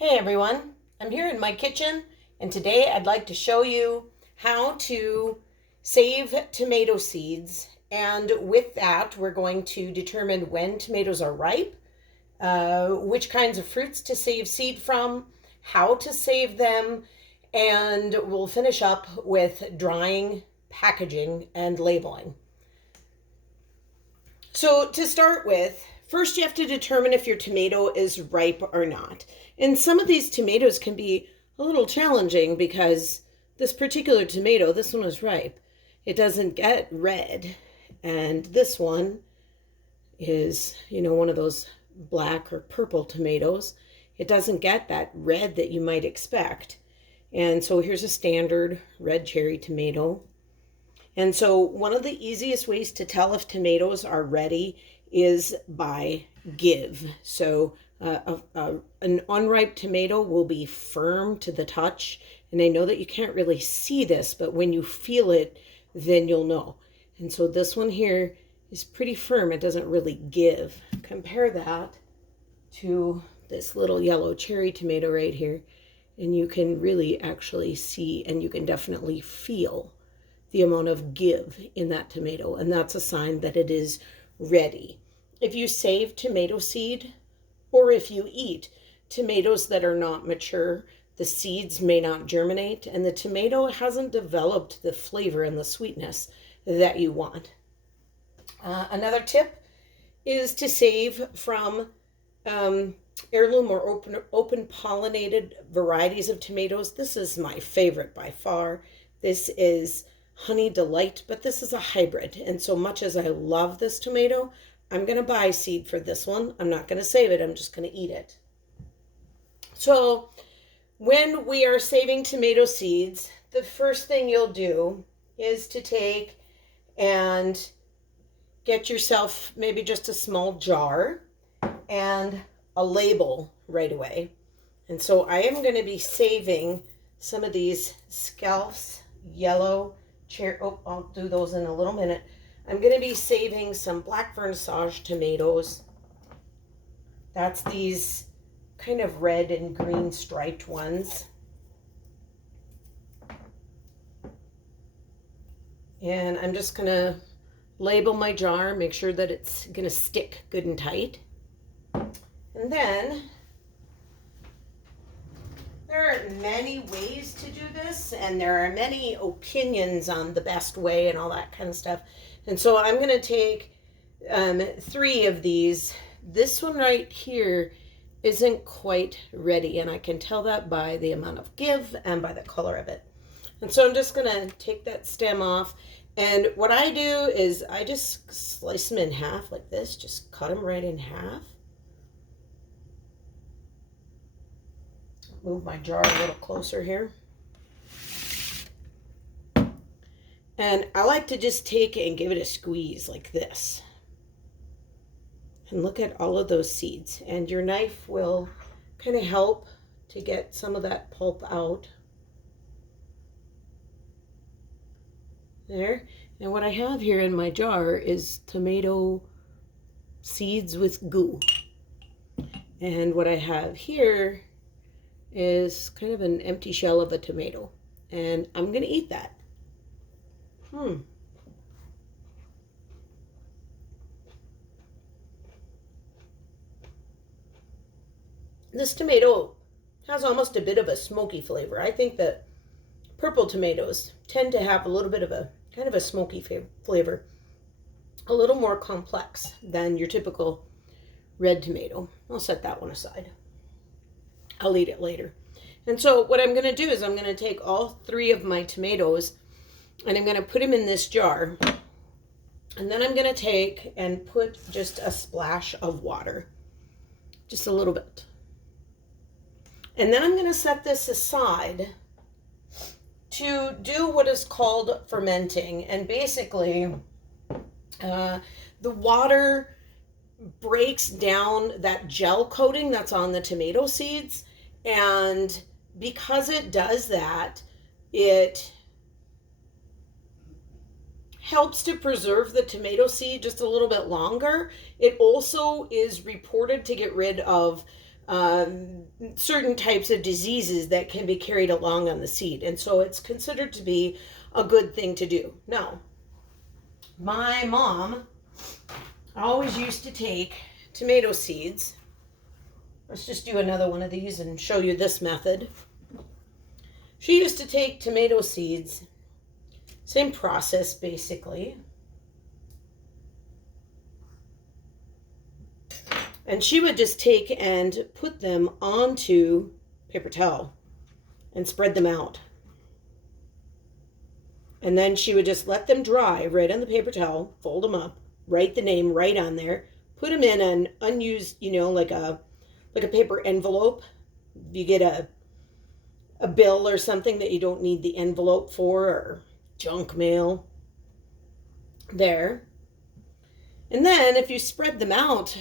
Hey everyone, I'm here in my kitchen and today I'd like to show you how to save tomato seeds, and with that we're going to determine when tomatoes are ripe, which kinds of fruits to save seed from, how to save them, and we'll finish up with drying, packaging, and labeling. So to start with, first you have to determine if your tomato is ripe or not. And some of these tomatoes can be a little challenging because this particular tomato, this one is ripe. It doesn't get red. And this one is, one of those black or purple tomatoes. It doesn't get that red that you might expect. And so here's a standard red cherry tomato. And so one of the easiest ways to tell if tomatoes are ready is by give. So an unripe tomato will be firm to the touch. And I know that you can't really see this, but when you feel it, then you'll know. And so this one here is pretty firm. It doesn't really give. Compare that to this little yellow cherry tomato right here. And you can really actually see, and you can definitely feel the amount of give in that tomato, and that's a sign that it is ready. If you save tomato seed, or if you eat tomatoes that are not mature, the seeds may not germinate, and the tomato hasn't developed the flavor and the sweetness that you want. Another tip is to save from heirloom or open pollinated varieties of tomatoes. This is my favorite by far. This is Honey Delight, but this is a hybrid. And so much as I love this tomato, I'm going to buy seed for this one. I'm not going to save it. I'm just going to eat it. So when we are saving tomato seeds, the first thing you'll do is to take and get yourself maybe just a small jar and a label right away. And so I am going to be saving some of these Scalf's yellow I'll do those in a little minute. I'm going to be saving some black vernissage tomatoes. That's these kind of red and green striped ones. And I'm just going to label my jar, make sure that it's going to stick good and tight. And then there are many ways to do this, and there are many opinions on the best way and all that kind of stuff. And so I'm going to take 3 of these. This one right here isn't quite ready, and I can tell that by the amount of give and by the color of it. And so I'm just going to take that stem off. And what I do is I just slice them in half like this, just cut them right in half. Move my jar a little closer here. And I like to just take it and give it a squeeze like this. And look at all of those seeds. And your knife will kind of help to get some of that pulp out. There. And what I have here in my jar is tomato seeds with goo. And what I have here is kind of an empty shell of a tomato, and I'm gonna eat that. This tomato has almost a bit of a smoky flavor. I think that purple tomatoes tend to have a little bit of a kind of a smoky flavor, a little more complex than your typical red tomato. I'll set that one aside. I'll eat it later. And so what I'm going to do is I'm going to take all 3 of my tomatoes and I'm going to put them in this jar. And then I'm going to take and put just a splash of water, just a little bit. And then I'm going to set this aside to do what is called fermenting. And basically, the water breaks down that gel coating that's on the tomato seeds. And because it does that, it helps to preserve the tomato seed just a little bit longer. It also is reported to get rid of certain types of diseases that can be carried along on the seed. And so it's considered to be a good thing to do. Now, my mom always used to take tomato seeds. Let's just do another one of these and show you this method. She used to take tomato seeds, same process basically. And she would just take and put them onto paper towel and spread them out. And then she would just let them dry right on the paper towel, fold them up, write the name right on there, put them in an unused, like a paper envelope. You get a bill or something that you don't need the envelope for, or junk mail there. And then if you spread them out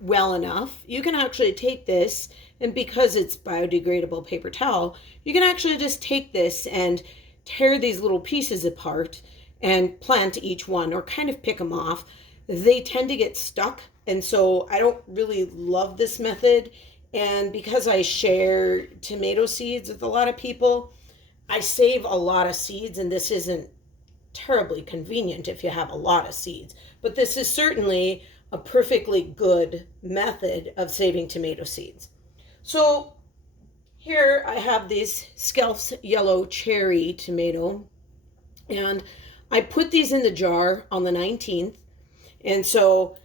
well enough, you can actually take this, and because it's biodegradable paper towel, you can actually just take this and tear these little pieces apart and plant each one, or kind of pick them off. They tend to get stuck, and so I don't really love this method. And because I share tomato seeds with a lot of people, I save a lot of seeds, and this isn't terribly convenient if you have a lot of seeds. But this is certainly a perfectly good method of saving tomato seeds. So here I have these Skelf's yellow cherry tomato, and I put these in the jar on the 19th. And so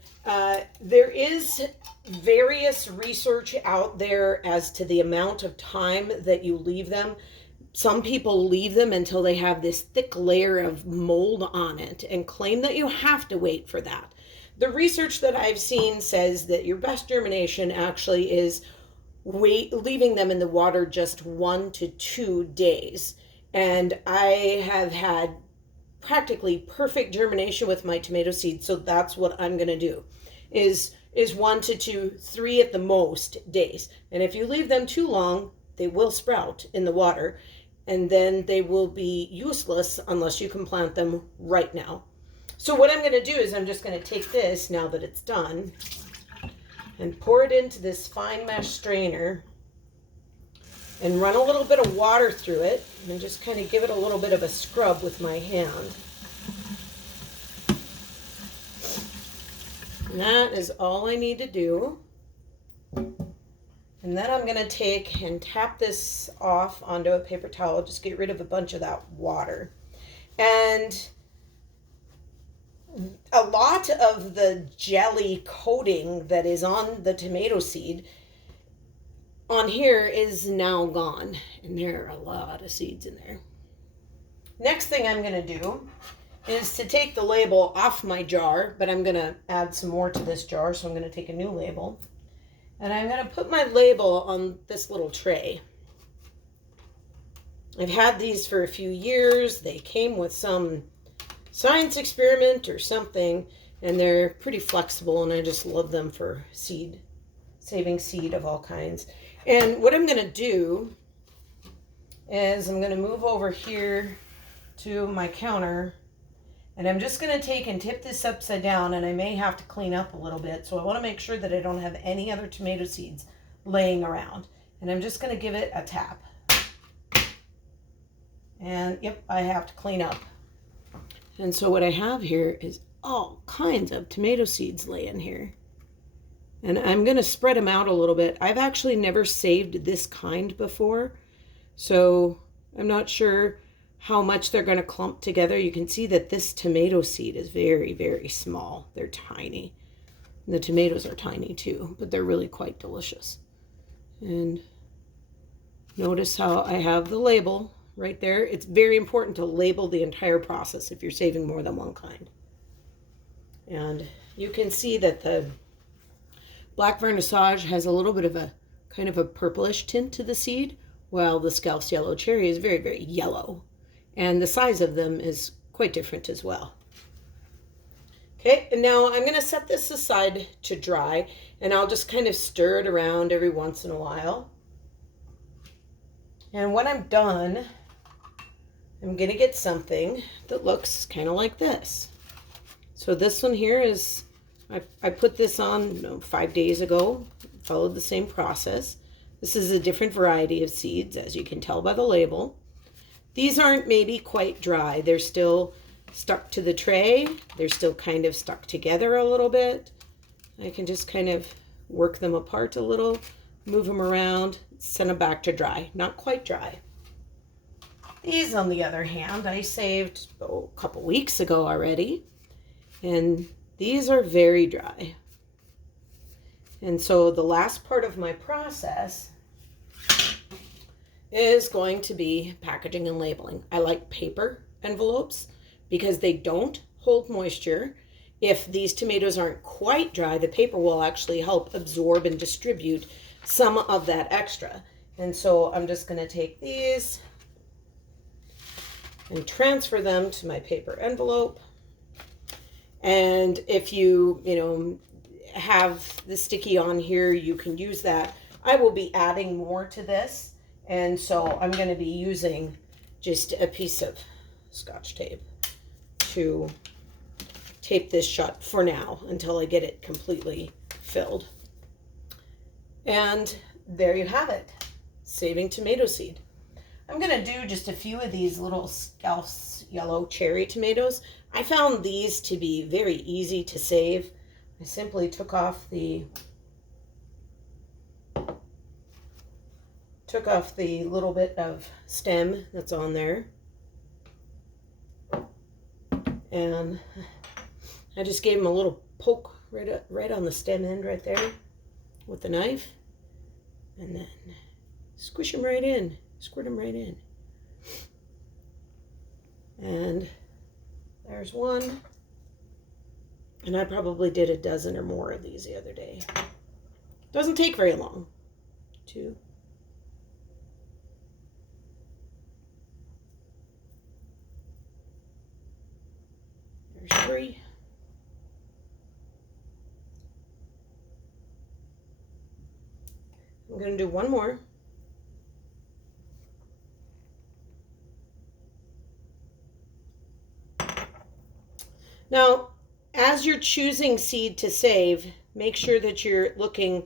there is various research out there as to the amount of time that you leave them. Some people leave them until they have this thick layer of mold on it and claim that you have to wait for that. The research that I've seen says that your best germination actually is leaving them in the water just 1 to 2 days. And I have had practically perfect germination with my tomato seeds, so that's what I'm going to do is 1 to 2, 3 at the most days. And if you leave them too long, they will sprout in the water, and then they will be useless unless you can plant them right now. So what I'm going to do is I'm just going to take this, now that it's done, and pour it into this fine mesh strainer and run a little bit of water through it and just kind of give it a little bit of a scrub with my hand. And that is all I need to do. And then I'm going to take and tap this off onto a paper towel, just get rid of a bunch of that water. And a lot of the jelly coating that is on the tomato seed on here is now gone, and there are a lot of seeds in there. Next thing I'm going to do is to take the label off my jar, but I'm going to add some more to this jar, so I'm going to take a new label, and I'm going to put my label on this little tray. I've had these for a few years. They came with some science experiment or something, and they're pretty flexible, and I just love them for seed, saving seed of all kinds. And what I'm going to do is I'm going to move over here to my counter, and I'm just going to take and tip this upside down, and I may have to clean up a little bit, so I want to make sure that I don't have any other tomato seeds laying around. And I'm just going to give it a tap. And yep, I have to clean up. And so what I have here is all kinds of tomato seeds laying here. And I'm going to spread them out a little bit. I've actually never saved this kind before, so I'm not sure how much they're going to clump together. You can see that this tomato seed is very, very small. They're tiny. And the tomatoes are tiny too, but they're really quite delicious. And notice how I have the label right there. It's very important to label the entire process if you're saving more than one kind. And you can see that the black vernissage has a little bit of a kind of a purplish tint to the seed, while the Skelf's yellow cherry is very, very yellow. And the size of them is quite different as well. Okay, and now I'm going to set this aside to dry, and I'll just kind of stir it around every once in a while. And when I'm done, I'm going to get something that looks kind of like this. So this one here is I put this on 5 days ago, followed the same process. This is a different variety of seeds, as you can tell by the label. These aren't maybe quite dry. They're still stuck to the tray. They're still kind of stuck together a little bit. I can just kind of work them apart a little, move them around, send them back to dry. Not quite dry. These, on the other hand, I saved a couple weeks ago already. And these are very dry. And so the last part of my process is going to be packaging and labeling. I like paper envelopes because they don't hold moisture. If these tomatoes aren't quite dry, the paper will actually help absorb and distribute some of that extra. And so I'm just going to take these and transfer them to my paper envelope. And if you have the sticky on here, you can use that. I will be adding more to this. And so I'm going to be using just a piece of Scotch tape to tape this shut for now until I get it completely filled. And there you have it, saving tomato seed. I'm going to do just a few of these little Scouse yellow cherry tomatoes. I found these to be very easy to save. I simply took off the little bit of stem that's on there, and I just gave them a little poke right on the stem end right there with the knife, and then squish them right in, squirt them right in. And there's one, and I probably did a dozen or more of these the other day. Doesn't take very long. 2. There's 3. I'm going to do one more. Now, as you're choosing seed to save, make sure that you're looking,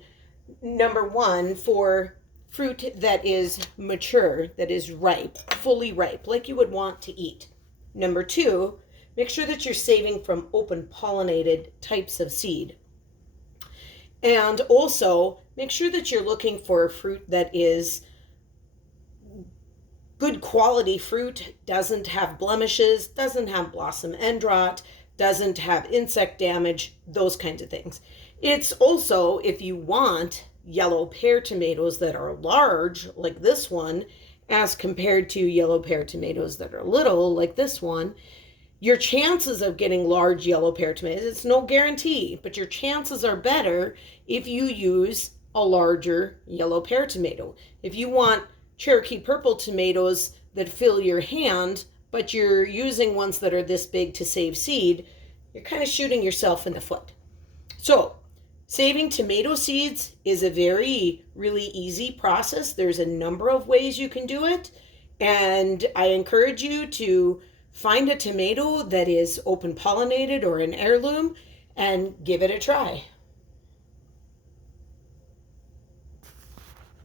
number one, for fruit that is mature, that is ripe, fully ripe, like you would want to eat. Number 2, make sure that you're saving from open pollinated types of seed. And also, make sure that you're looking for a fruit that is good quality fruit, doesn't have blemishes, doesn't have blossom end rot, doesn't have insect damage, those kinds of things. It's also, if you want yellow pear tomatoes that are large, like this one, as compared to yellow pear tomatoes that are little, like this one, your chances of getting large yellow pear tomatoes, it's no guarantee, but your chances are better if you use a larger yellow pear tomato. If you want Cherokee purple tomatoes that fill your hand, but you're using ones that are this big to save seed, you're kind of shooting yourself in the foot. So, saving tomato seeds is a really easy process. There's a number of ways you can do it, and I encourage you to find a tomato that is open pollinated or an heirloom and give it a try.